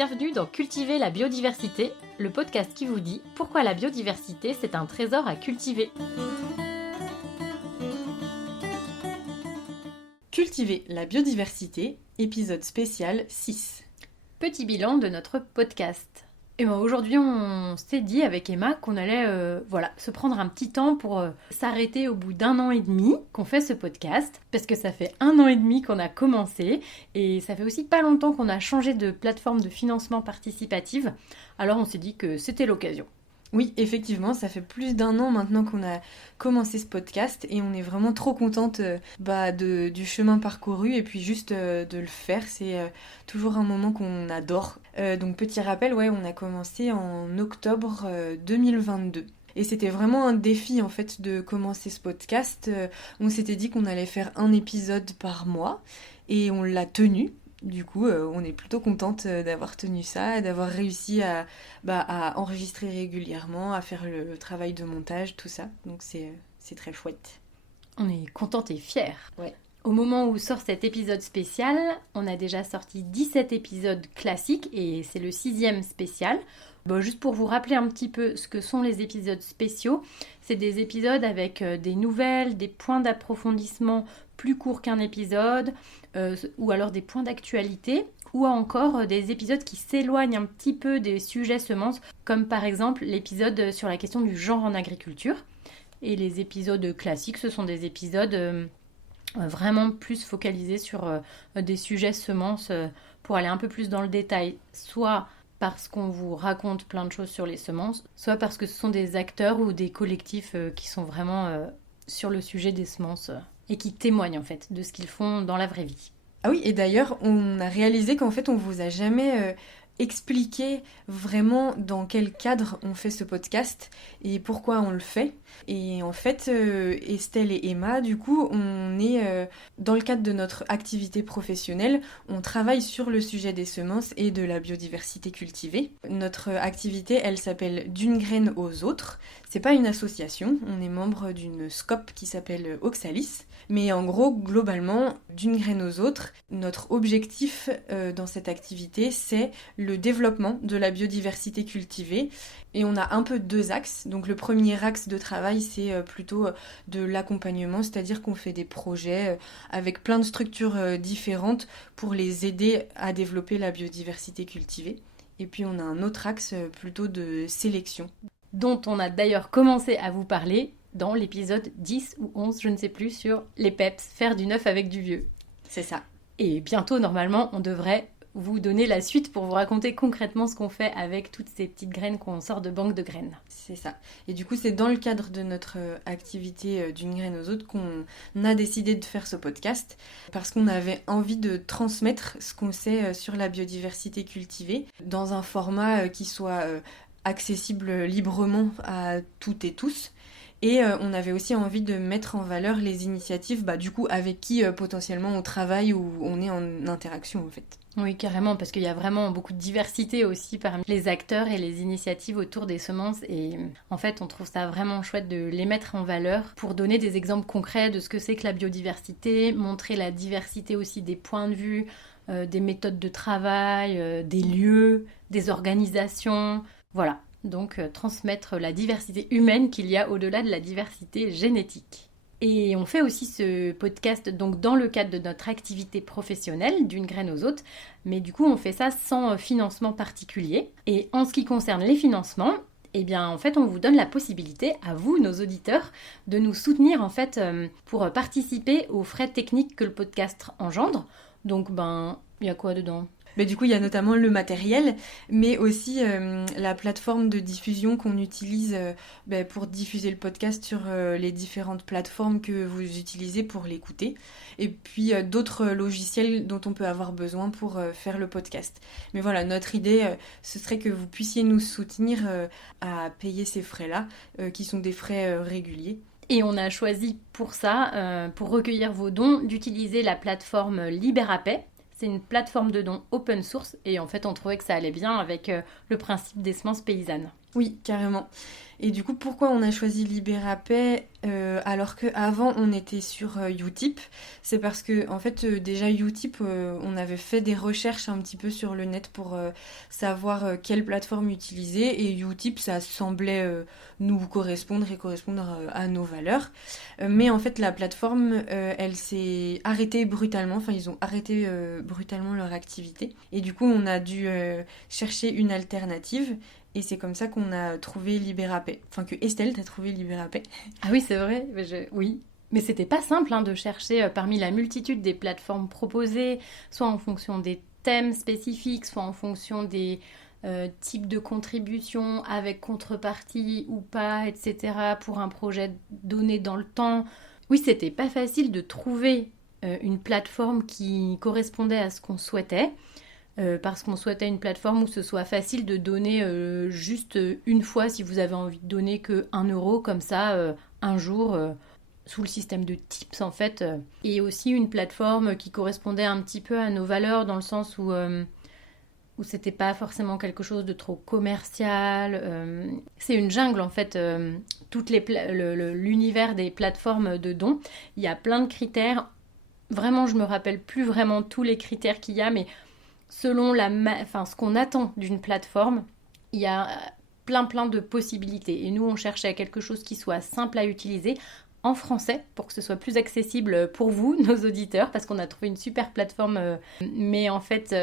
Bienvenue dans Cultiver la biodiversité, le podcast qui vous dit pourquoi la biodiversité c'est un trésor à cultiver. Cultiver la biodiversité, épisode spécial 6. Petit bilan de notre podcast. Et ben aujourd'hui on s'est dit avec Emma qu'on allait se prendre un petit temps pour s'arrêter au bout d'1 an et demi qu'on fait ce podcast, parce que ça fait 1 an et demi qu'on a commencé et ça fait aussi pas longtemps qu'on a changé de plateforme de financement participative, alors on s'est dit que c'était l'occasion. Oui, effectivement, ça fait plus d'1 an maintenant qu'on a commencé ce podcast et on est vraiment trop contente du chemin parcouru et puis juste de le faire. C'est toujours un moment qu'on adore. Donc petit rappel, on a commencé en octobre 2022. Et c'était vraiment un défi en fait de commencer ce podcast. On s'était dit qu'on allait faire un épisode par mois et on l'a tenu. Du coup, on est plutôt contente d'avoir tenu ça, d'avoir réussi à enregistrer régulièrement, à faire le travail de montage, tout ça. Donc c'est très chouette. On est contente et fière. Ouais. Au moment où sort cet épisode spécial, on a déjà sorti 17 épisodes classiques et c'est le 6e spécial. Juste pour vous rappeler un petit peu ce que sont les épisodes spéciaux, c'est des épisodes avec des nouvelles, des points d'approfondissement plus courts qu'un épisode, ou alors des points d'actualité, ou encore des épisodes qui s'éloignent un petit peu des sujets semences, comme par exemple l'épisode sur la question du genre en agriculture. Et les épisodes classiques, ce sont des épisodes vraiment plus focalisés sur des sujets semences pour aller un peu plus dans le détail, soit parce qu'on vous raconte plein de choses sur les semences, soit parce que ce sont des acteurs ou des collectifs qui sont vraiment sur le sujet des semences et qui témoignent en fait de ce qu'ils font dans la vraie vie. Ah oui, et d'ailleurs, on a réalisé qu'en fait, on vous a jamais expliqué vraiment dans quel cadre on fait ce podcast et pourquoi on le fait. Et en fait, Estelle et Emma, du coup, on est dans le cadre de notre activité professionnelle, on travaille sur le sujet des semences et de la biodiversité cultivée. Notre activité, elle s'appelle D'une graine aux autres. C'est pas une association, on est membre d'une SCOP qui s'appelle Oxalis. Mais en gros, globalement, d'une graine aux autres, notre objectif dans cette activité, c'est le développement de la biodiversité cultivée. Et on a un peu 2 axes. Donc le premier axe de travail, c'est plutôt de l'accompagnement, c'est-à-dire qu'on fait des projets avec plein de structures différentes pour les aider à développer la biodiversité cultivée. Et puis on a un autre axe plutôt de sélection. Dont on a d'ailleurs commencé à vous parler dans l'épisode 10 ou 11, je ne sais plus, sur les PEPS, faire du neuf avec du vieux. C'est ça. Et bientôt, normalement, on devrait vous donner la suite pour vous raconter concrètement ce qu'on fait avec toutes ces petites graines qu'on sort de banques de graines. C'est ça. Et du coup, c'est dans le cadre de notre activité d'une graine aux autres qu'on a décidé de faire ce podcast, parce qu'on avait envie de transmettre ce qu'on sait sur la biodiversité cultivée dans un format qui soit accessible librement à toutes et tous. Et on avait aussi envie de mettre en valeur les initiatives du coup avec qui potentiellement on travaille ou on est en interaction en fait. Oui, carrément, parce qu'il y a vraiment beaucoup de diversité aussi parmi les acteurs et les initiatives autour des semences. Et en fait, on trouve ça vraiment chouette de les mettre en valeur pour donner des exemples concrets de ce que c'est que la biodiversité, montrer la diversité aussi des points de vue, des méthodes de travail, des lieux, des organisations. Voilà. Donc transmettre la diversité humaine qu'il y a au-delà de la diversité génétique. Et on fait aussi ce podcast donc dans le cadre de notre activité professionnelle, d'une graine aux autres, mais du coup on fait ça sans financement particulier. Et en ce qui concerne les financements, en fait on vous donne la possibilité, à vous, nos auditeurs, de nous soutenir en fait pour participer aux frais techniques que le podcast engendre. Donc il y a quoi dedans ? Mais du coup, il y a notamment le matériel, mais aussi la plateforme de diffusion qu'on utilise pour diffuser le podcast sur les différentes plateformes que vous utilisez pour l'écouter. Et puis d'autres logiciels dont on peut avoir besoin pour faire le podcast. Mais voilà, notre idée, ce serait que vous puissiez nous soutenir à payer ces frais-là, qui sont des frais réguliers. Et on a choisi pour ça, pour recueillir vos dons, d'utiliser la plateforme Liberapay. C'est une plateforme de dons open source et en fait on trouvait que ça allait bien avec le principe des semences paysannes. Oui, carrément. Et du coup, pourquoi on a choisi Libérapay alors qu'avant on était sur Utip? C'est parce que en fait déjà Utip, on avait fait des recherches un petit peu sur le net pour savoir quelle plateforme utiliser et Utip ça semblait nous correspondre et correspondre à nos valeurs. Mais en fait la plateforme elle s'est arrêtée brutalement, enfin ils ont arrêté brutalement leur activité et du coup on a dû chercher une alternative. Et c'est comme ça qu'on a trouvé Libérapay. Enfin, que Estelle t'a trouvé Libérapay. Ah oui, c'est vrai, oui. Mais c'était pas simple de chercher parmi la multitude des plateformes proposées, soit en fonction des thèmes spécifiques, soit en fonction des types de contributions avec contrepartie ou pas, etc. pour un projet donné dans le temps. Oui, c'était pas facile de trouver une plateforme qui correspondait à ce qu'on souhaitait. Parce qu'on souhaitait une plateforme où ce soit facile de donner juste une fois si vous avez envie de donner que 1 euro comme ça un jour sous le système de tips en fait. Et aussi une plateforme qui correspondait un petit peu à nos valeurs dans le sens où c'était pas forcément quelque chose de trop commercial. C'est une jungle en fait, l'univers des plateformes de dons. Il y a plein de critères. Vraiment, je me rappelle plus vraiment tous les critères qu'il y a, mais selon ce qu'on attend d'une plateforme, il y a plein de possibilités. Et nous, on cherchait quelque chose qui soit simple à utiliser en français pour que ce soit plus accessible pour vous, nos auditeurs, parce qu'on a trouvé une super plateforme, mais en fait,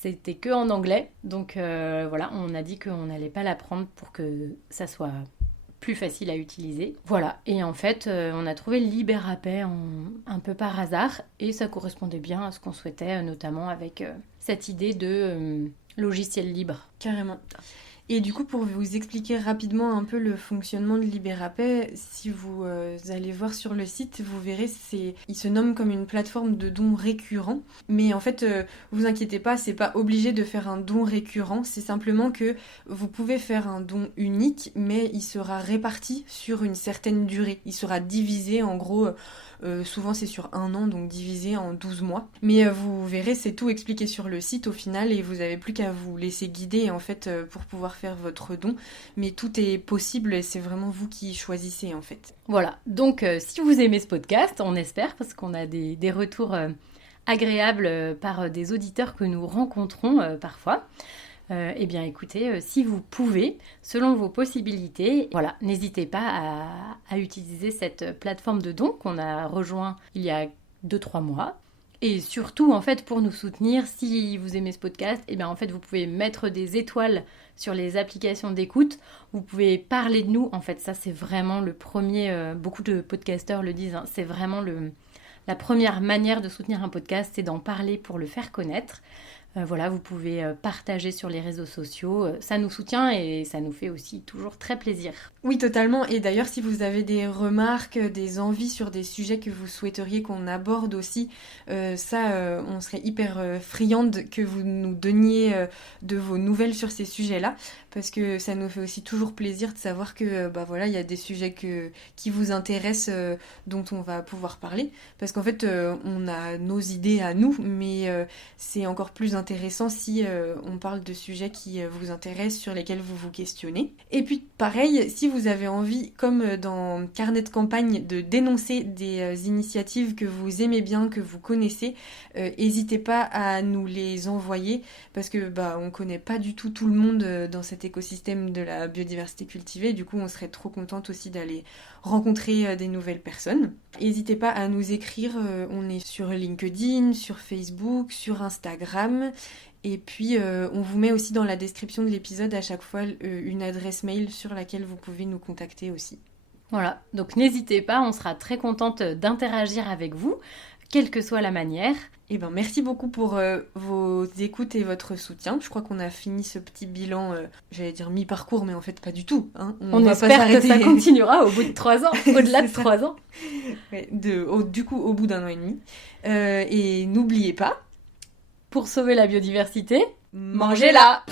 c'était que en anglais. Donc voilà, on a dit qu'on n'allait pas la prendre pour que ça soit plus facile à utiliser. Voilà, et en fait, on a trouvé Libérapay un peu par hasard, et ça correspondait bien à ce qu'on souhaitait, notamment avec cette idée de logiciel libre. Carrément. Et du coup, pour vous expliquer rapidement un peu le fonctionnement de Libérapay, si vous allez voir sur le site, vous verrez, il se nomme comme une plateforme de dons récurrents. Mais en fait, vous inquiétez pas, c'est pas obligé de faire un don récurrent. C'est simplement que vous pouvez faire un don unique, mais il sera réparti sur une certaine durée. Il sera divisé, en gros, souvent c'est sur 1 an, donc divisé en 12 mois. Mais vous verrez, c'est tout expliqué sur le site au final, et vous n'avez plus qu'à vous laisser guider, en fait, pour pouvoir faire votre don, mais tout est possible et c'est vraiment vous qui choisissez en fait. Voilà, donc si vous aimez ce podcast, on espère, parce qu'on a des retours agréables par des auditeurs que nous rencontrons parfois, eh bien écoutez, si vous pouvez, selon vos possibilités, voilà, n'hésitez pas à utiliser cette plateforme de don qu'on a rejoint il y a 2-3 mois. Et surtout, en fait, pour nous soutenir, si vous aimez ce podcast, eh bien, en fait, vous pouvez mettre des étoiles sur les applications d'écoute. Vous pouvez parler de nous. En fait, ça, c'est vraiment le premier... beaucoup de podcasteurs le disent. Hein, c'est vraiment la première manière de soutenir un podcast, c'est d'en parler pour le faire connaître. Voilà, vous pouvez partager sur les réseaux sociaux. Ça nous soutient et ça nous fait aussi toujours très plaisir. Oui, totalement. Et d'ailleurs, si vous avez des remarques, des envies sur des sujets que vous souhaiteriez qu'on aborde aussi, on serait hyper friande que vous nous donniez de vos nouvelles sur ces sujets-là, parce que ça nous fait aussi toujours plaisir de savoir que voilà, il y a des sujets qui vous intéressent, dont on va pouvoir parler, parce qu'en fait, on a nos idées à nous, mais c'est encore plus intéressant si on parle de sujets qui vous intéressent, sur lesquels vous vous questionnez. Et puis pareil, si vous avez envie, comme dans Carnet de campagne, de dénoncer des initiatives que vous aimez bien, que vous connaissez, n'hésitez pas à nous les envoyer, parce que on connaît pas du tout le monde dans cet écosystème de la biodiversité cultivée. Du coup, on serait trop contente aussi d'aller rencontrer des nouvelles personnes. N'hésitez pas à nous écrire, on est sur LinkedIn, sur Facebook, sur Instagram. Et puis, on vous met aussi dans la description de l'épisode à chaque fois une adresse mail sur laquelle vous pouvez nous contacter aussi. Voilà, donc n'hésitez pas, on sera très contente d'interagir avec vous, quelle que soit la manière. Eh ben, merci beaucoup pour vos écoutes et votre soutien. Je crois qu'on a fini ce petit bilan, j'allais dire mi-parcours, mais en fait pas du tout. Hein. On espère que ça continuera au bout de 3 ans, au-delà de 3 ans. Ouais, du coup, au bout d'1 an et demi. Et n'oubliez pas, pour sauver la biodiversité, mangez-la!